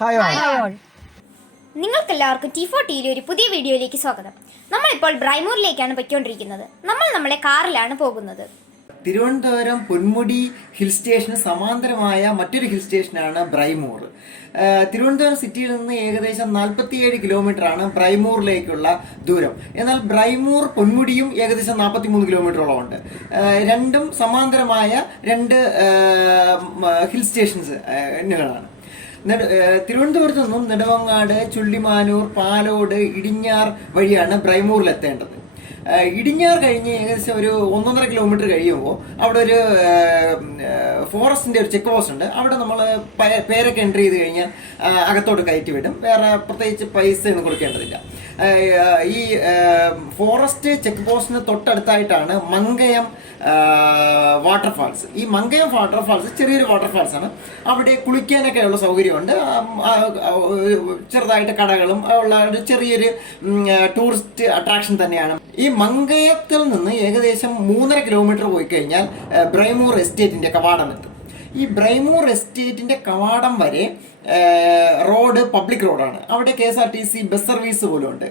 Hi all. നിങ്ങൾക്കെല്ലാവർക്കും T4 ടിയിലെ ഒരു പുതിയ വീഡിയോയിലേക്ക് സ്വാഗതം. നമ്മളിപ്പോൾ ബ്രൈമൂറിലേക്കാണ് പൊയ്ക്കൊണ്ടിരിക്കുന്നത്. നമ്മളെ കാറിലാണ് പോകുന്നത്. തിരുവനന്തപുരം പൊന്മുടി ഹിൽ സ്റ്റേഷന് സമാന്തരമായ മറ്റൊരു ഹിൽ സ്റ്റേഷനാണ് ബ്രൈമൂർ. തിരുവനന്തപുരം സിറ്റിയിൽ നിന്ന് ഏകദേശം 47 കിലോമീറ്ററാണ് ബ്രൈമൂറിലേക്കുള്ള ദൂരം. എന്നാൽ ബ്രൈമൂർ പൊന്മുടിയും ഏകദേശം 43 കിലോമീറ്ററോളം ഉണ്ട്. രണ്ടും സമാന്തരമായ രണ്ട് ഹിൽ സ്റ്റേഷനുകളാണ്. തിരുവനന്തപുരത്ത് നിന്നും നെടുമങ്ങാട്, ചുള്ളിമാനൂർ, പാലോട്, ഇടിഞ്ഞാർ വഴിയാണ് ബ്രൈമൂറിലെത്തേണ്ടത്. ഇടിഞ്ഞാർ കഴിഞ്ഞ് ഏകദേശം ഒരു 1.5 കിലോമീറ്റർ കഴിയുമ്പോൾ അവിടെ ഒരു ഫോറസ്റ്റിൻ്റെ ഒരു ചെക്ക് പോസ്റ്റ് ഉണ്ട്. അവിടെ നമ്മൾ പേരൊക്കെ എൻട്രി ചെയ്ത് കഴിഞ്ഞാൽ അകത്തോട്ട് കയറ്റി വിടും. വേറെ പ്രത്യേകിച്ച് പൈസ ഒന്നും കൊടുക്കേണ്ടതില്ല. ഈ ഫോറസ്റ്റ് ചെക്ക് പോസ്റ്റിന് തൊട്ടടുത്തായിട്ടാണ് മങ്കയം വാട്ടർഫാൾസ്. ഈ മങ്കയം വാട്ടർഫാൾസ് ചെറിയൊരു വാട്ടർഫാൾസാണ്. അവിടെ കുളിക്കാനൊക്കെ ഉള്ള സൗകര്യമുണ്ട്. ചെറുതായിട്ട് കടകളും ഉള്ള ഒരു ചെറിയൊരു ടൂറിസ്റ്റ് അട്രാക്ഷൻ തന്നെയാണ്. ഈ മങ്കയത്തിൽ നിന്ന് ഏകദേശം 3.5 കിലോമീറ്റർ പോയി കഴിഞ്ഞാൽ ബ്രൈമൂർ എസ്റ്റേറ്റിൻ്റെ കവാടം എത്തും. ഈ ബ്രൈമൂർ എസ്റ്റേറ്റിൻ്റെ കവാടം വരെ റോഡ് പബ്ലിക് റോഡാണ്. അവിടെ KSRTC ബസ് സർവീസ് പോലും ഉണ്ട്.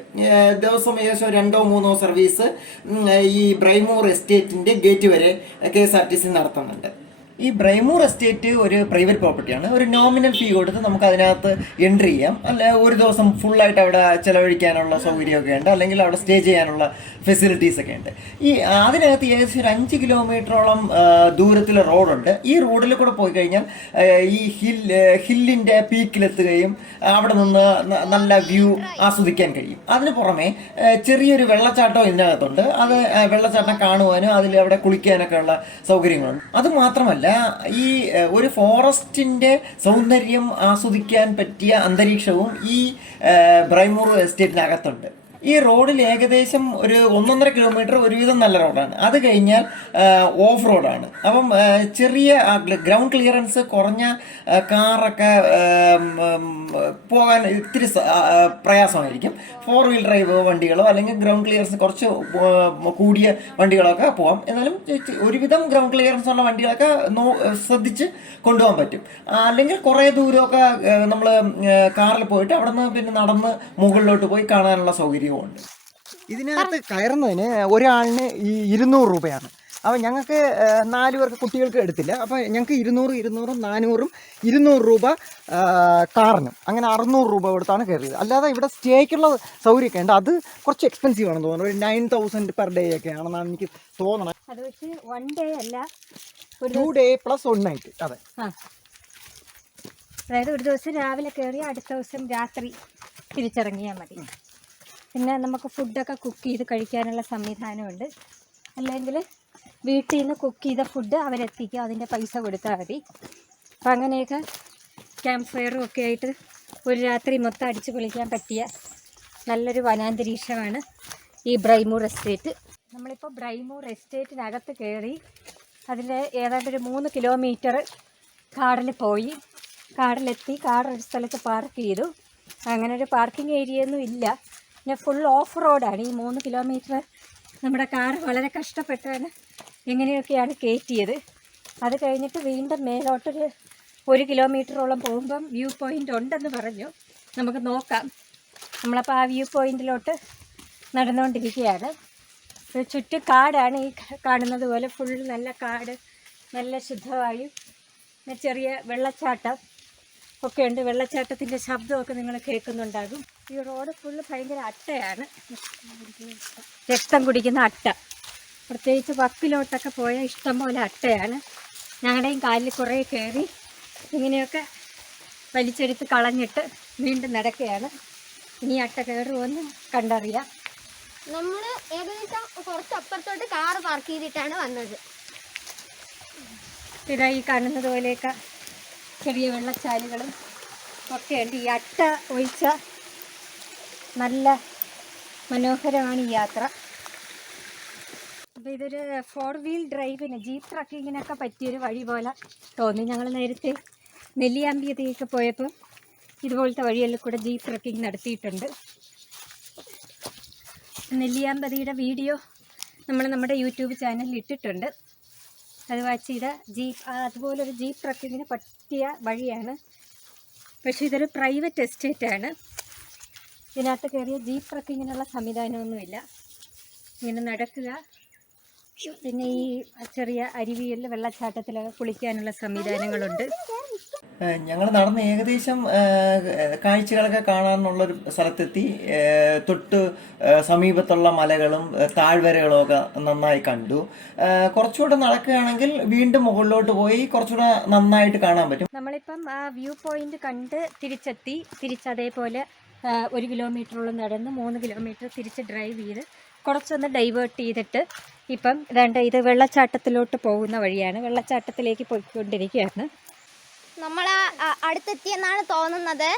ദിവസം ഏകദേശം 2-3 സർവീസ് ഈ ബ്രൈമൂർ എസ്റ്റേറ്റിൻ്റെ ഗേറ്റ് വരെ KSRTC നടത്തുന്നുണ്ട്. ഈ ബ്രൈമൂർ എസ്റ്റേറ്റ് ഒരു പ്രൈവറ്റ് പ്രോപ്പർട്ടിയാണ്. ഒരു നോമിനൽ ഫീ കൊടുത്ത് നമുക്ക് അതിനകത്ത് എൻട്രി ചെയ്യാം. അല്ല, ഒരു ദിവസം ഫുള്ളായിട്ട് അവിടെ ചിലവഴിക്കാനുള്ള സൗകര്യമൊക്കെ ഉണ്ട്. അല്ലെങ്കിൽ അവിടെ സ്റ്റേ ചെയ്യാനുള്ള ഫെസിലിറ്റീസ് ഒക്കെ ഉണ്ട്. ഈ അതിനകത്ത് ഏകദേശം ഒരു 5 കിലോമീറ്ററോളം ദൂരത്തിൽ റോഡുണ്ട്. ഈ റോഡിൽ കൂടെ പോയി കഴിഞ്ഞാൽ ഈ ഹില്ലിൻ്റെ പീക്കിലെത്തുകയും അവിടെ നിന്ന് നല്ല വ്യൂ ആസ്വദിക്കാൻ കഴിയും. അതിന് പുറമെ ചെറിയൊരു വെള്ളച്ചാട്ടം ഇതിനകത്തുണ്ട്. അത് വെള്ളച്ചാട്ടം കാണുവാനും അതിൽ അവിടെ കുളിക്കാനൊക്കെ ഉള്ള സൗകര്യങ്ങളുണ്ട്. അതുമാത്രമല്ല, ഈ ഒരു ഫോറസ്റ്റിന്റെ സൗന്ദര്യം ആസ്വദിക്കാൻ പറ്റിയ അന്തരീക്ഷവും ഈ ബ്രൈമൂർ എസ്റ്റേറ്റിനകത്തുണ്ട്. ഈ റോഡിൽ ഏകദേശം ഒരു 1.5 കിലോമീറ്റർ ഒരുവിധം നല്ല റോഡാണ്. അത് കഴിഞ്ഞാൽ ഓഫ് റോഡാണ്. അപ്പം ചെറിയ ഗ്രൗണ്ട് ക്ലിയറൻസ് കുറഞ്ഞ കാറൊക്കെ പോകാൻ ഇത്തിരി പ്രയാസമായിരിക്കും. 4 വീൽ ഡ്രൈവ് വണ്ടികളോ അല്ലെങ്കിൽ ഗ്രൗണ്ട് ക്ലിയറൻസ് കുറച്ച് കൂടിയ വണ്ടികളൊക്കെ പോകാം. എന്നാലും ഒരുവിധം ഗ്രൗണ്ട് ക്ലിയറൻസ് ഉള്ള വണ്ടികളൊക്കെ ശ്രദ്ധിച്ച് കൊണ്ടുപോകാൻ പറ്റും. അല്ലെങ്കിൽ കുറേ ദൂരമൊക്കെ നമ്മൾ കാറിൽ പോയിട്ട് അവിടെ നിന്ന് പിന്നെ നടന്ന് മുകളിലോട്ട് പോയി കാണാനുള്ള സൗകര്യവും ഉണ്ട്. ഇതിനകത്ത് കയറുന്നതിന് ഒരാളിന് ഈ 200 രൂപയാണ്. അപ്പോൾ ഞങ്ങൾക്ക് 4 പേർക്ക് കുട്ടികൾക്ക് എടുത്തില്ല. അപ്പോൾ ഞങ്ങൾക്ക് 200, 400, 200 രൂപ കാറിനും അങ്ങനെ 600 രൂപ കൊടുത്താണ് കയറിയത്. അല്ലാതെ ഇവിടെ സ്റ്റേക്കുള്ള സൗകര്യമൊക്കെ ഉണ്ട്. അത് കുറച്ച് എക്സ്പെൻസീവ് ആണെന്ന് തോന്നുന്നു. ഒരു 9,000 പെർ ഡേ ഒക്കെ ആണെന്നാണ് എനിക്ക് തോന്നണം. അത് പക്ഷേ 1 ഡേ അല്ല, 2 ഡേ പ്ലസ് 1 നൈറ്റ്. അതെ, അതായത് ഒരു ദിവസം രാവിലെ കയറി അടുത്ത ദിവസം രാത്രി തിരിച്ചിറങ്ങിയാൽ മതി. പിന്നെ നമുക്ക് ഫുഡൊക്കെ കുക്ക് ചെയ്ത് കഴിക്കാനുള്ള സംവിധാനമുണ്ട്. അല്ലെങ്കിൽ വീട്ടിൽ നിന്ന് കുക്ക് ചെയ്ത ഫുഡ് അവരെത്തിക്കുക, അതിൻ്റെ പൈസ കൊടുത്താൽ മതി. അപ്പം അങ്ങനെയൊക്കെ ക്യാമ്പ് ഫയറും ഒക്കെ ആയിട്ട് ഒരു രാത്രി മൊത്തം അടിച്ചു പൊളിക്കാൻ പറ്റിയ നല്ലൊരു വനാന്തരീക്ഷമാണ് ഈ ബ്രൈമൂർ എസ്റ്റേറ്റ്. നമ്മളിപ്പോൾ ബ്രൈമൂർ എസ്റ്റേറ്റിനകത്ത് കയറി അതിൻ്റെ ഏതാണ്ട് ഒരു 3 കിലോമീറ്റർ കാടിൽ പോയി. കാടിലെത്തി കാർ ഒരു സ്ഥലത്ത് പാർക്ക് ചെയ്തു. അങ്ങനെ ഒരു പാർക്കിംഗ് ഏരിയയൊന്നും ഇല്ല. പിന്നെ ഫുൾ ഓഫ് റോഡാണ്. ഈ 3 കിലോമീറ്റർ നമ്മുടെ കാർ വളരെ കഷ്ടപ്പെട്ടാണ് എങ്ങനെയൊക്കെയാണ് കയറ്റിയത്. അത് കഴിഞ്ഞിട്ട് വീണ്ടും മേലോട്ടൊരു 1 കിലോമീറ്ററോളം പോകുമ്പം വ്യൂ പോയിൻ്റ് ഉണ്ടെന്ന് പറഞ്ഞു. നമുക്ക് നോക്കാം. നമ്മളപ്പോൾ ആ വ്യൂ പോയിൻറ്റിലോട്ട് നടന്നുകൊണ്ടിരിക്കുകയാണ്. ചുറ്റും കാടാണ്. ഈ കാണുന്നത് പോലെ ഫുൾ നല്ല കാട്, നല്ല ശുദ്ധവായു, ചെറിയ വെള്ളച്ചാട്ടം ഒക്കെ ഉണ്ട്. വെള്ളച്ചാട്ടത്തിൻ്റെ ശബ്ദമൊക്കെ നിങ്ങൾ കേൾക്കുന്നുണ്ടാകും. ഈ റോഡ് ഫുള്ള് ഭയങ്കര അട്ടയാണ്, രക്തം കുടിക്കുന്ന അട്ട. പ്രത്യേകിച്ച് വക്കിലോട്ടൊക്കെ പോയാൽ ഇഷ്ടംപോലെ അട്ടയാണ്. ഞങ്ങളുടെയും കാലിൽ കുറേ കയറി ഇങ്ങനെയൊക്കെ വലിച്ചെടുത്ത് കളഞ്ഞിട്ട് വീണ്ടും നടക്കുകയാണ്. ഇനി അട്ട കയറുമെന്ന് കണ്ടറിയാം. നമ്മൾ ഏകദേശം കുറച്ച് അപ്പുറത്തോട്ട് കാർ പാർക്ക് ചെയ്തിട്ടാണ് വന്നത്. ഇതാ ഈ കാണുന്നത് പോലെയൊക്കെ ചെറിയ വെള്ളച്ചാലുകളും ഒക്കെ ഉണ്ട്. ഈ അട്ട ഒഴിച്ച നല്ല മനോഹരമാണ് ഈ യാത്ര. അപ്പോൾ ഇതൊരു 4 വീൽ ഡ്രൈവിന്, ജീപ്പ് ട്രക്കിങ്ങിനൊക്കെ പറ്റിയൊരു വഴി പോലെ തോന്നി. ഞങ്ങൾ നേരത്തെ നെല്ലിയാമ്പതിയൊക്കെ പോയപ്പോൾ ഇതുപോലത്തെ വഴികളിൽ കൂടെ ജീപ്പ് ട്രക്കിങ് നടത്തിയിട്ടുണ്ട്. നെല്ലിയാമ്പതിയുടെ വീഡിയോ നമ്മൾ നമ്മുടെ യൂട്യൂബ് ചാനലിൽ ഇട്ടിട്ടുണ്ട്. അത് വാച്ച് ചെയ്ത അതുപോലൊരു ജീപ്പ് ട്രക്കിങ്ങിന് പറ്റിയ വഴിയാണ്. പക്ഷേ ഇതൊരു പ്രൈവറ്റ് എസ്റ്റേറ്റാണ്. ഇതിനകത്ത് കയറിയ ജീപ്പ് ട്രക്കിങ്ങിനുള്ള സംവിധാനമൊന്നുമില്ല. ഇങ്ങനെ നടക്കുക, പിന്നെ ഈ ചെറിയ അരുവിയിൽ വെള്ളച്ചാട്ടത്തിലൊക്കെ കുളിക്കാനുള്ള സംവിധാനങ്ങളുണ്ട്. ഞങ്ങൾ നടന്ന് ഏകദേശം കാഴ്ചകളൊക്കെ കാണാനുള്ളൊരു സ്ഥലത്തെത്തി. തൊട്ട് സമീപത്തുള്ള മലകളും താഴ്വരകളും ഒക്കെ നന്നായി കണ്ടു. കുറച്ചുകൂടെ നടക്കുകയാണെങ്കിൽ വീണ്ടും മുകളിലോട്ട് പോയി കുറച്ചുകൂടെ നന്നായിട്ട് കാണാൻ പറ്റും. നമ്മളിപ്പം ആ വ്യൂ പോയിന്റ് കണ്ട് തിരിച്ചതേപോലെ 1 കിലോമീറ്ററോളം നടന്ന് 3 കിലോമീറ്റർ തിരിച്ച് ഡ്രൈവ് ചെയ്ത് കുറച്ചൊന്ന് ഡൈവേർട്ട് ചെയ്തിട്ട് ഇപ്പം ഇത് വെള്ളച്ചാട്ടത്തിലോട്ട് പോകുന്ന വഴിയാണ്. വെള്ളച്ചാട്ടത്തിലേക്ക് പോയിക്കൊണ്ടിരിക്കുകയാണ്. നമ്മൾ അടുത്തെത്തിയെന്നാണ് തോന്നുന്നത്.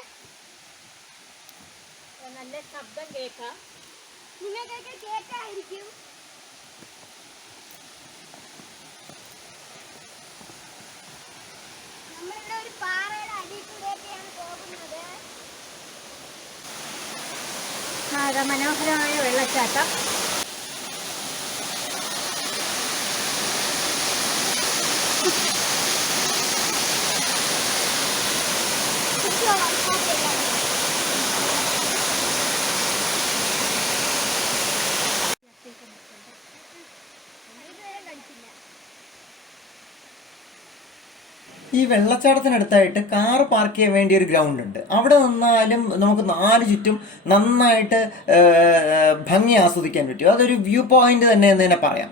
നല്ല ശബ്ദം കേൾക്കാം. നിങ്ങൾക്കൊക്കെ കേൾക്കായിരിക്കും. നമ്മളിവിടെ ഒരു പാറയുടെ അടിയിലൂടെയൊക്കെയാണ് പോകുന്നത്. മനോഹരമായ വെള്ളച്ചാട്ടം. ഈ വെള്ളച്ചാട്ടത്തിനടുത്തായിട്ട് കാർ പാർക്ക് ചെയ്യാൻ വേണ്ടി ഒരു ഗ്രൗണ്ട് ഉണ്ട്. അവിടെ നിന്നാലും നമുക്ക് 4 ചുറ്റും നന്നായിട്ട് ഭംഗി ആസ്വദിക്കാൻ പറ്റും. അതൊരു വ്യൂ പോയിന്റ് തന്നെ എന്ന് തന്നെ പറയാം.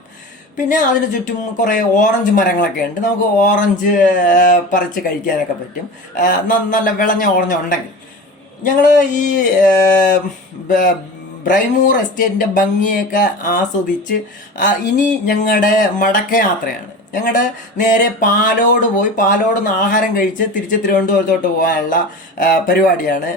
പിന്നെ അതിന് ചുറ്റും കുറേ ഓറഞ്ച് മരങ്ങളൊക്കെ ഉണ്ട്. നമുക്ക് ഓറഞ്ച് പറിച്ച് കഴിക്കാനൊക്കെ പറ്റും, നല്ല വിളഞ്ഞ ഓറഞ്ച് ഉണ്ടെങ്കിൽ. ഞങ്ങൾ ഈ ബ്രൈമൂർ എസ്റ്റേറ്റിൻ്റെ ഭംഗിയൊക്കെ ആസ്വദിച്ച് ഇനി ഞങ്ങളുടെ മടക്കയാത്രയാണ്. ഞങ്ങളുടെ നേരെ പാലോട് പോയി പാലോട് നിന്ന് ആഹാരം കഴിച്ച് തിരിച്ച് തിരുവനന്തപുരത്തോട്ട് പോകാനുള്ള പരിപാടിയാണ്.